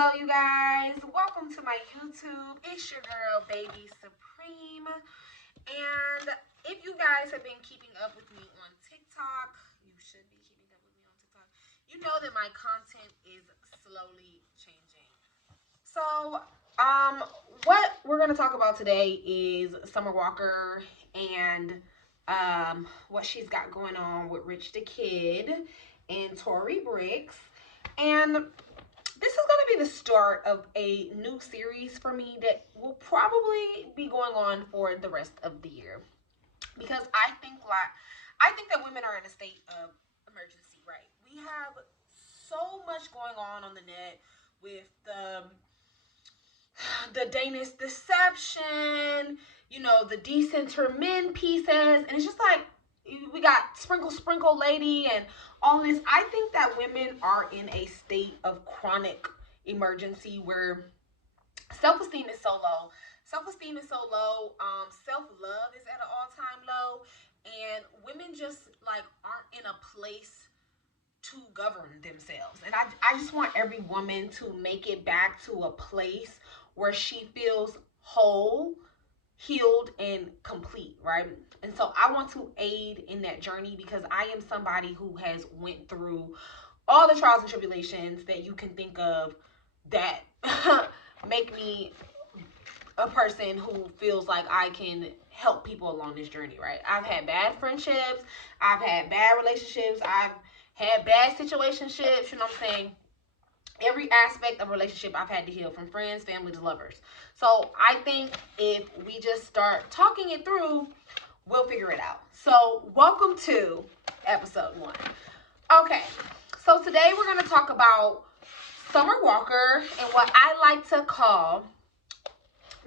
Hello, you guys. Welcome to my YouTube. It's your girl, Baby Supreme. And if you guys have been keeping up with me on TikTok, you should be keeping up with me on TikTok. You know that my content is slowly changing. So, what we're going to talk about today is Summer Walker and what she's got going on with Rich the Kid and Tory Brixx. And this is going to be the start of a new series for me that will probably be going on for the rest of the year, because I think that women are in a state of emergency, right? We have so much going on the net with the Danish deception, the decenter men pieces, and it's just like we got sprinkle lady and all this. I think that women are in a state of chronic emergency where self-esteem is so low. Self-esteem is so low. Self-love is at an all-time low, and women just like aren't in a place to govern themselves. And I just want every woman to make it back to a place where she feels whole, healed, and complete, right? And so I want to aid in that journey, because I am somebody who has went through all the trials and tribulations that you can think of that make me a person who feels like I can help people along this journey, right? I've had bad friendships, I've had bad relationships, I've had bad situationships, you know what I'm saying? Every aspect of a relationship I've had to heal, from friends, family to lovers. So I think if we just start talking it through, we'll figure it out. So welcome to episode 1. Okay, so today we're going to talk about Summer Walker and what I like to call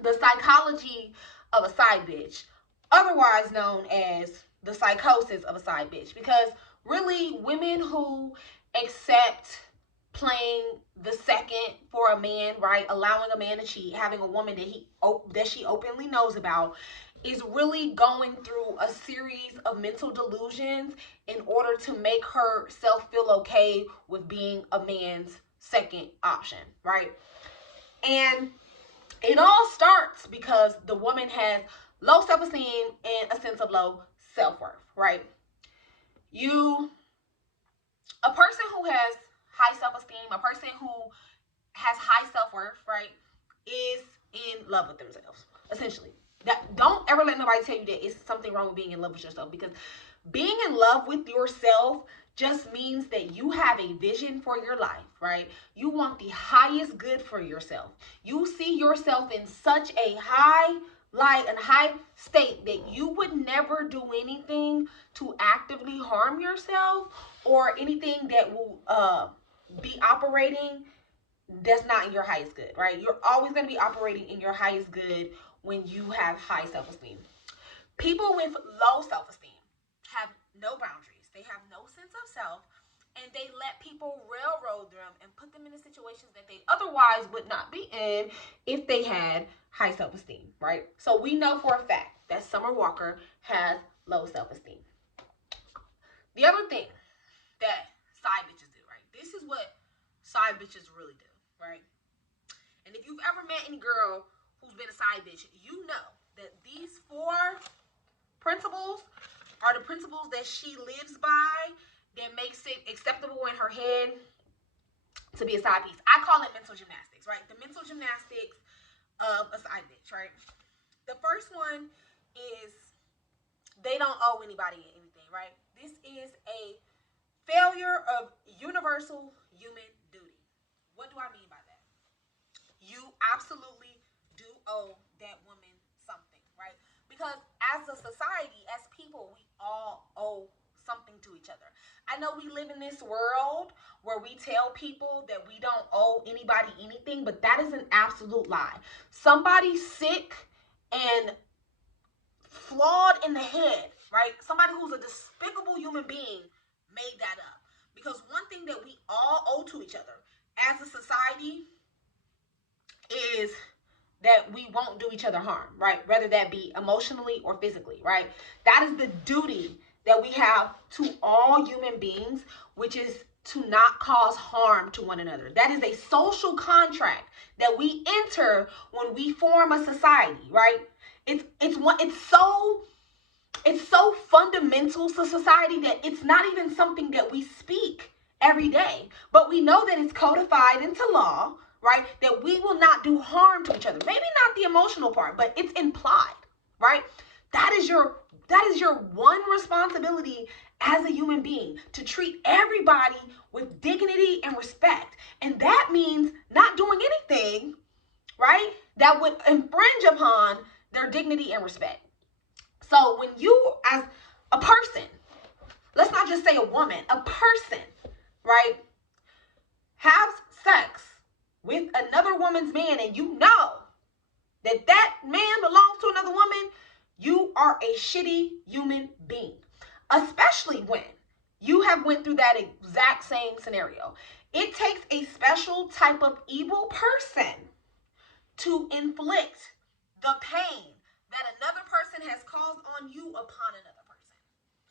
the psychology of a side bitch, otherwise known as the psychosis of a side bitch. Because really, women who accept playing the second for a man, right, allowing a man to cheat, having a woman that she openly knows about, is really going through a series of mental delusions in order to make herself feel okay with being a man's second option, right? And it all starts because the woman has low self-esteem and a sense of low self-worth, right? A person who has high self-esteem, a person who has high self-worth, right, is in love with themselves, essentially. Don't ever let nobody tell you that it's something wrong with being in love with yourself, because being in love with yourself just means that you have a vision for your life, right? You want the highest good for yourself. You see yourself in such a high light and high state that you would never do anything to actively harm yourself, or anything that will be operating that's not in your highest good, right? You're always going to be operating in your highest good when you have high self-esteem. People with low self-esteem have no boundaries. They have no sense of self, and they let people railroad them and put them into situations that they otherwise would not be in if they had high self-esteem, right? So we know for a fact that Summer Walker has low self-esteem. The other thing that side bitches do, right? This is what side bitches really do, right? And if you've ever met any girl who's been a side bitch, you know that these 4 principles are the principles that she lives by, that makes it acceptable in her head to be a side piece. I call it mental gymnastics, right? The mental gymnastics of a side bitch, right? The first one is they don't owe anybody anything, right? This is a failure of universal human duty. What do I mean by that? You absolutely do owe that woman something, right? Because as a society, as people, we all owe something to each other. I know we live in this world where we tell people that we don't owe anybody anything, but that is an absolute lie. Somebody sick and flawed in the head, right? Somebody who's a despicable human being made that up. Because one thing that we all owe to each other as a society is that we won't do each other harm, right? Whether that be emotionally or physically, right? That is the duty that we have to all human beings, which is to not cause harm to one another. That is a social contract that we enter when we form a society, right? It's so fundamental to society that it's not even something that we speak every day. But we know that it's codified into law, right? That we will not do harm to each other. Maybe not the emotional part, but it's implied, right? That is your one responsibility as a human being, to treat everybody with dignity and respect. And that means not doing anything, right, that would infringe upon their dignity and respect. So when you, as a person, let's not just say a woman, a person, right, have sex with another woman's man, and you know that that man belongs to another woman, you are a shitty human being. Especially when you have went through that exact same scenario. It takes a special type of evil person to inflict the pain that another person has caused on you upon another person,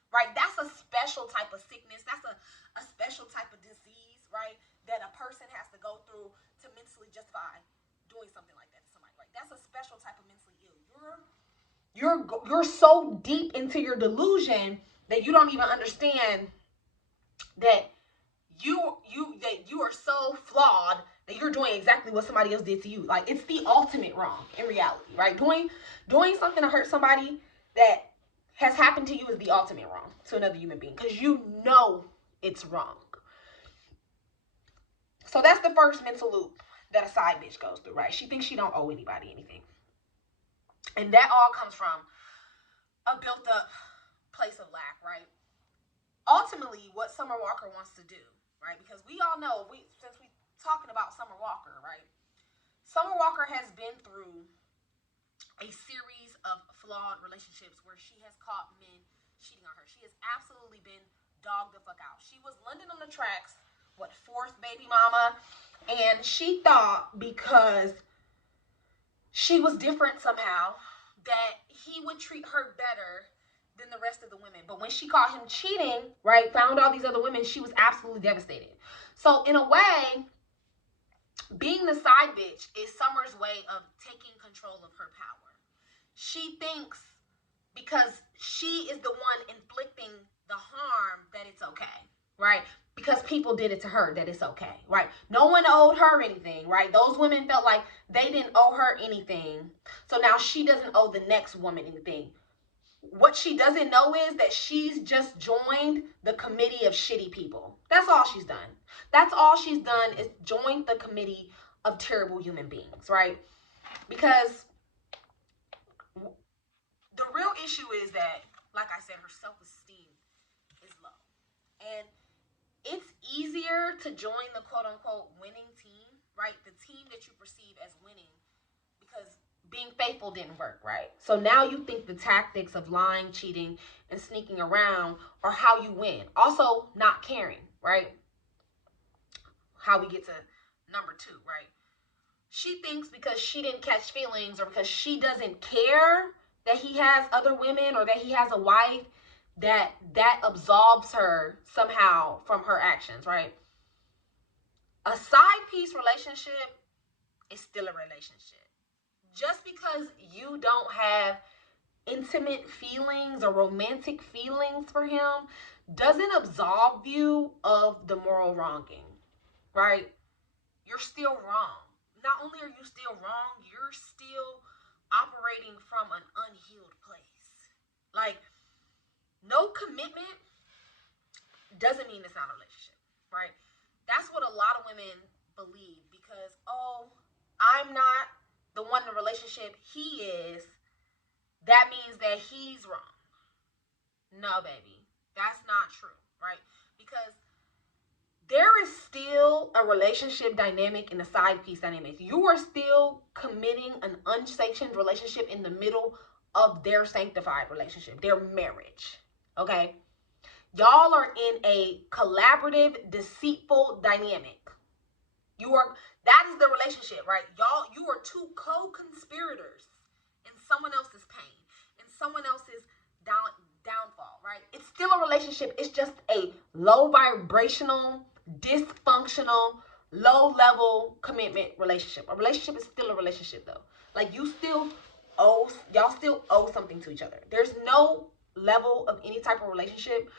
right? That's a special type of sickness. That's a special type of disease, right, that a person has to go through to mentally justify doing something like that to somebody, right? That's a special type of mentally ill. You're so deep into your delusion that you don't even understand that you are so flawed that you're doing exactly what somebody else did to you. Like, it's the ultimate wrong in reality, right? Doing something to hurt somebody that has happened to you is the ultimate wrong to another human being, because you know it's wrong. So that's the first mental loop that a side bitch goes through, right? She thinks she don't owe anybody anything. And that all comes from a built up place of lack, right? Ultimately, what Summer Walker wants to do, right? Because we all know, since we talking about Summer Walker, right? Summer Walker has been through a series of flawed relationships where she has caught men cheating on her. She has absolutely been dogged the fuck out. She was London on the tracks, fourth baby mama, and she thought because she was different somehow that he would treat her better than the rest of the women. But when she caught him cheating, right, found all these other women, she was absolutely devastated. So in a way, being the side bitch is Summer's way of taking control of her power. She thinks because she is the one inflicting the harm that it's okay, right? Because people did it to her, that it's okay, right? No one owed her anything, right? Those women felt like they didn't owe her anything. So now she doesn't owe the next woman anything. What she doesn't know is that she's just joined the committee of shitty people. That's all she's done. That's all she's done is joined the committee of terrible human beings, right? Because the real issue is that, like I said, her self-esteem is low. And it's easier to join the quote-unquote winning team, right? The team that you perceive as winning, because being faithful didn't work, right? So now you think the tactics of lying, cheating, and sneaking around are how you win. Also, not caring, right? How we get to number 2, right? She thinks because she didn't catch feelings or because she doesn't care that he has other women or that he has a wife, that absolves her somehow from her actions, right? A side piece relationship is still a relationship. Just because you don't have intimate feelings or romantic feelings for him doesn't absolve you of the moral wronging, right? You're still wrong. Not only are you still wrong, you're still operating from an unhealed place. Like, no commitment doesn't mean it's not a relationship, right? That's what a lot of women believe, because, oh, I'm not the one in the relationship, he is. That means that he's wrong. No, baby, that's not true, right? Because there is still a relationship dynamic in the side piece dynamic. You are still committing an unsanctioned relationship in the middle of their sanctified relationship, their marriage, okay? Y'all are in a collaborative, deceitful dynamic. That is the relationship, right? You are 2 co-conspirators in someone else's pain, in someone else's downfall, right? It's still a relationship. It's just a low vibrational dysfunctional, low-level commitment relationship. A relationship is still a relationship, though. Like, y'all still owe something to each other. There's no level of any type of relationship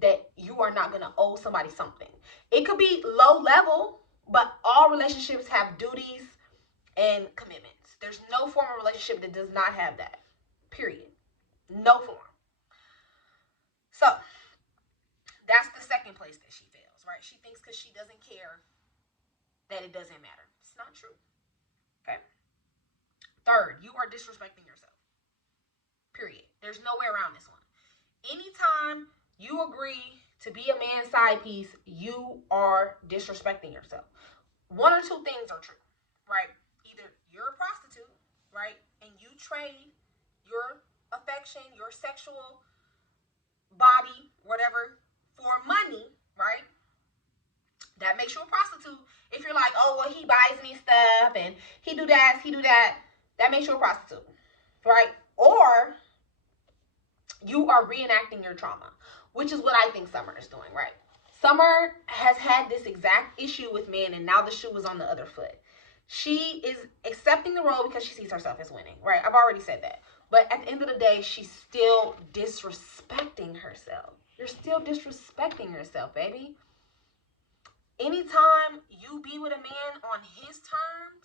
that you are not going to owe somebody something. It could be low level, but all relationships have duties and commitments. There's no form of relationship that does not have that. Period. No form. So, that's the second place that she fails, right? She thinks because she doesn't care that it doesn't matter. It's not true. Okay? Third, you are disrespecting yourself. Period. There's no way around this one. Anytime you agree to be a man's side piece, you are disrespecting yourself. One or two things are true, right? Either you're a prostitute, right? And you trade your affection, your sexual body, whatever, for money, right? That makes you a prostitute. If you're like, oh, well, he buys me stuff and he do that, that makes you a prostitute, right? Or you are reenacting your trauma, which is what I think Summer is doing, right? Summer has had this exact issue with men, and now the shoe is on the other foot. She is accepting the role because she sees herself as winning, right? I've already said that. But at the end of the day, she's still disrespecting herself. You're still disrespecting yourself, baby. Anytime you be with a man on his terms,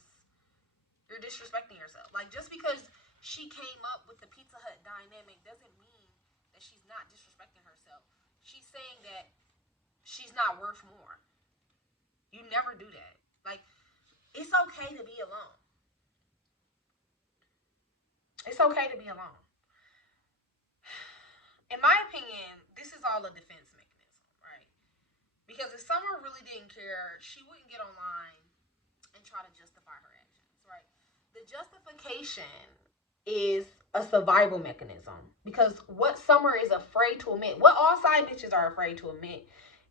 you're disrespecting yourself. Like, just because she came up with the Pizza Hut dynamic doesn't mean that she's not disrespecting herself. She's saying that she's not worth more. You never do that. Like, it's okay to be alone. It's okay to be alone. In my opinion, this is all a defense mechanism, right? Because if Summer really didn't care, she wouldn't get online and try to justify her actions, right? The justification is a survival mechanism. Because what Summer is afraid to admit, what all side bitches are afraid to admit,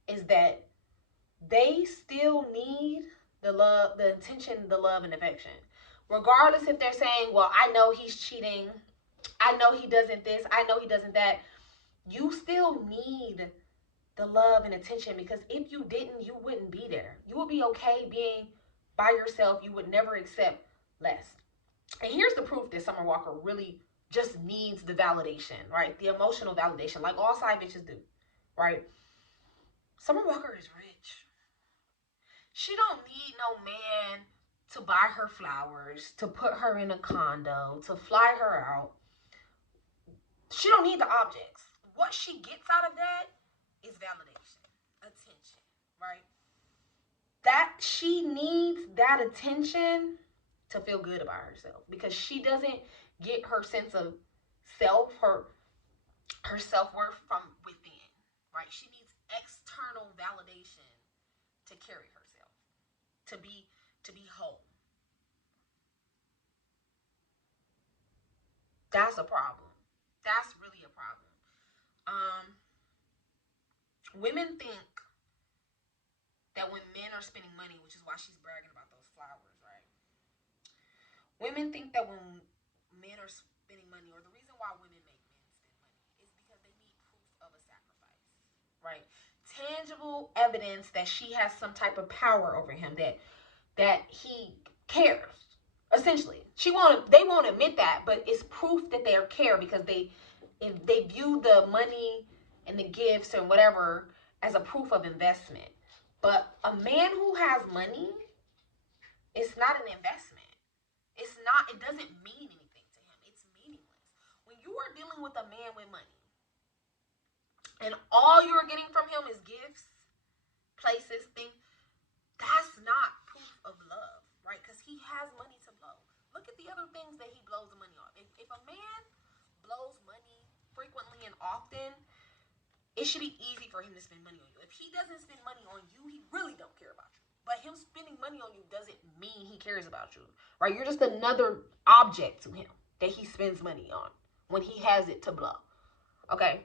is that they still need the love, the attention, the love, and affection. Regardless if they're saying, well, I know he's cheating, I know he doesn't this, I know he doesn't that, you still need the love and attention, because if you didn't, you wouldn't be there. You would be okay being by yourself. You would never accept less. And here's the proof that Summer Walker really just needs the validation, right? The emotional validation, like all side bitches do, right? Summer Walker is rich. She don't need no man to buy her flowers, to put her in a condo, to fly her out. She don't need the objects. What she gets out of that is validation, attention, right? That she needs that attention to feel good about herself, because she doesn't get her sense of self, her self-worth from within, right? She needs external validation to carry herself, to be whole. That's a problem. That's really a problem. Women think that when men are spending money, which is why she's bragging about those flowers, right? Women think that when men are spending money, or the reason why women make men spend money, is because they need proof of a sacrifice, right? Tangible evidence that she has some type of power over him, that he cares. Essentially, they won't admit that, but it's proof that they care, because they view the money and the gifts and whatever as a proof of investment. But a man who has money, it's not an investment. It doesn't mean anything to him. It's meaningless. When you are dealing with a man with money, and all you are getting from him is gifts, places, things, that's not proof of love, right? Because he has money to blow. Look at the other things that he blows the money on. If a man blows money frequently and often, it should be easy for him to spend money on you. If he doesn't spend money on you, he really don't care about you. But him spending money on you doesn't mean he cares about you, right? You're just another object to him that he spends money on when he has it to blow, okay?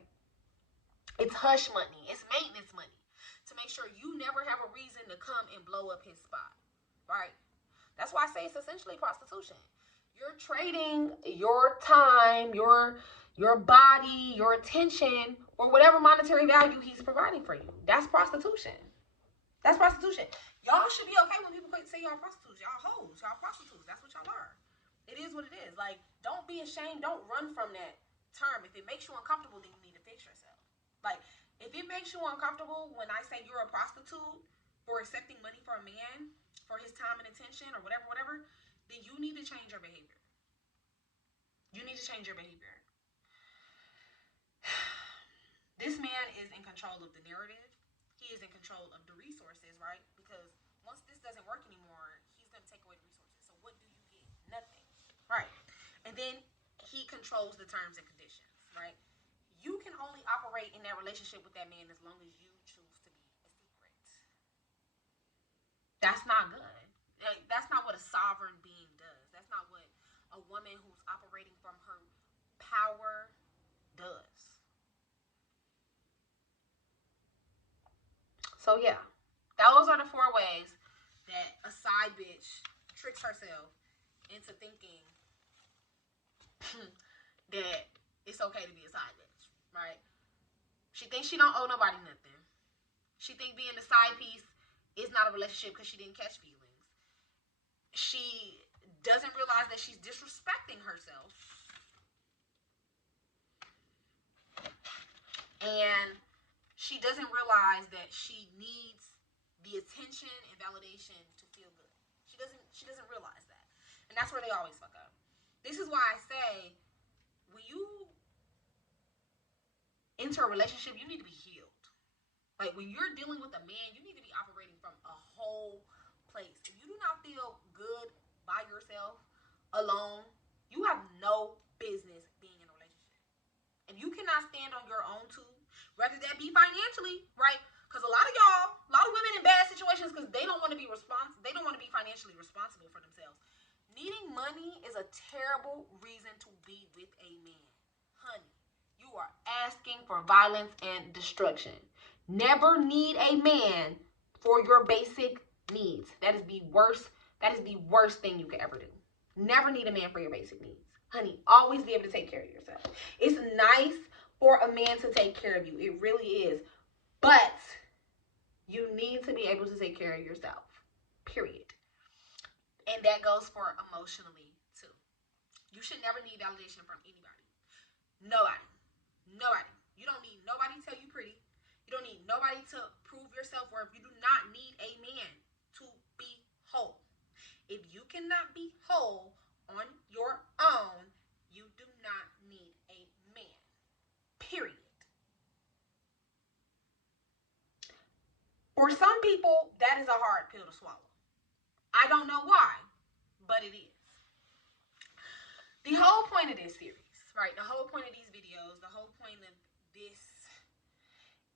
It's hush money. It's maintenance money to make sure you never have a reason to come and blow up his spot, right? That's why I say it's essentially prostitution. You're trading your time, your body, your attention, or whatever monetary value he's providing for you. That's prostitution. That's prostitution. Y'all should be okay when people say y'all prostitutes. Y'all hoes. Y'all prostitutes. That's what y'all are. It is what it is. Like, don't be ashamed. Don't run from that term. If it makes you uncomfortable, then you need to fix yourself. Like, if it makes you uncomfortable when I say you're a prostitute for accepting money for a man, for his time and attention, or whatever, then you need to change your behavior. You need to change your behavior. This man is in control of the narrative. He is in control of the resources, right? Because once this doesn't work anymore, he's going to take away the resources. So what do you get? Nothing, right? And then he controls the terms and conditions, right? You can only operate in that relationship with that man as long as you choose to be a secret. That's not good. That's not what a sovereign being does. That's not what a woman who's operating from her power does. So yeah, those are the 4 ways that a side bitch tricks herself into thinking that it's okay to be a side bitch, right? She thinks she don't owe nobody nothing. She thinks being the side piece is not a relationship because she didn't catch feelings. She doesn't realize that she's disrespecting herself. And she doesn't realize that she needs the attention and validation to feel good. She doesn't realize that. And that's where they always fuck up. This is why I say, when you enter a relationship, you need to be healed. Like, when you're dealing with a man, you need to be operating from a whole place. If you do not feel good by yourself, alone, you have no business being in a relationship. If you cannot stand on your own too, whether that be financially, right? Because a lot of women in bad situations because they don't want to be they don't want to be financially responsible for themselves. Needing money is a terrible reason to be with a man. Honey, you are asking for violence and destruction. Never need a man for your basic needs. That is the worst thing you could ever do. Never need a man for your basic needs. Honey, always be able to take care of yourself. It's nice for a man to take care of you. It really is. But you need to be able to take care of yourself. Period. And that goes for emotionally too. You should never need validation from anybody. Nobody. You don't need nobody to tell you pretty. You don't need nobody to prove your self-worth. You do not need a man to be whole. If you cannot be whole on your own, you do not need a man. Period. For some people, that is a hard pill to swallow. I don't know why, but it is. The whole point of this series, right? The whole point of these videos, the whole point of this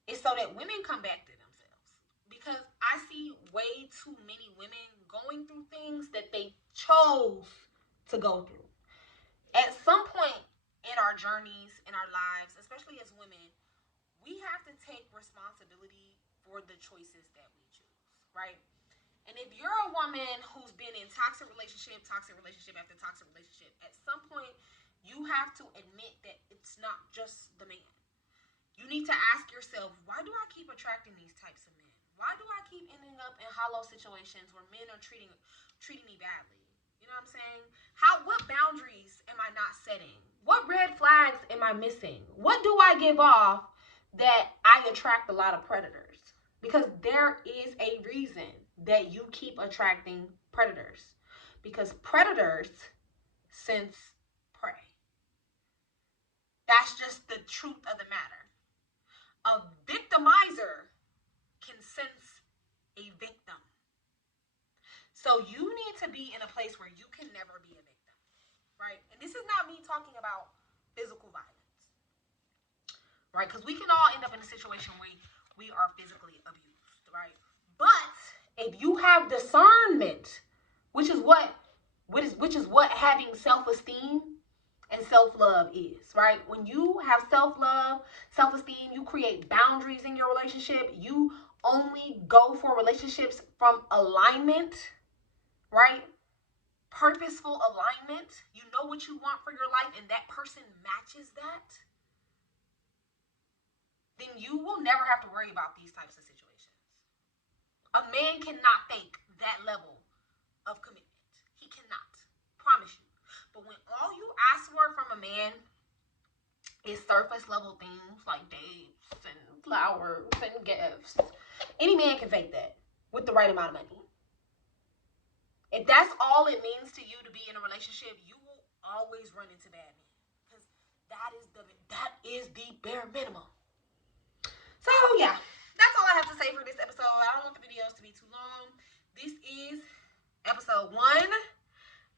is so that women come back to themselves. Because I see way too many women going through things that they chose to go through. At some point in our journeys, in our lives, especially as women, we have to take responsibility for the choices that we choose, right? And if you're a woman who's been in toxic relationship after toxic relationship, at some point you have to admit that it's not just the man. You need to ask yourself, why do I keep attracting these types of men? Why do I keep ending up in hollow situations where men are treating me badly? You know what I'm saying? What boundaries am I not setting? What red flags am I missing? What do I give off that I attract a lot of predators? Because there is a reason that you keep attracting predators. Because predators sense prey. That's just the truth of the matter. A victimizer can sense a victim. So you need to be in a place where you can never be a victim, right? And this is not me talking about physical violence, right? Because we can all end up in a situation where we are physically abused, right? But if you have discernment, which is what having self-esteem and self-love is, right? When you have self-love, self-esteem, you create boundaries in your relationship. You only go for relationships from alignment, right? Purposeful alignment. You know what you want for your life and that person matches that. Then you will never have to worry about these types of situations. A man cannot fake that level of commitment. He cannot. Promise you. But when all you ask for from a man is surface level things like dates and flowers and gifts, any man can fake that with the right amount of money. If that's all it means to you to be in a relationship, you will always run into bad men. Because that is the bare minimum. So yeah, that's all I have to say for this episode. I don't want the videos to be too long. This is episode 1.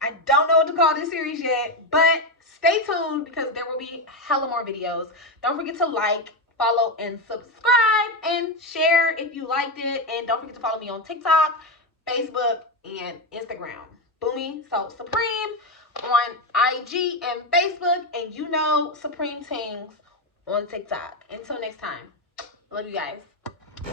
I don't know what to call this series yet, but stay tuned because there will be hella more videos. Don't forget to like, follow, and subscribe, and share if you liked it. And don't forget to follow me on TikTok, Facebook, and Instagram. Boomy So Supreme on IG and Facebook, and Supreme Things on TikTok. Until next time, love you guys.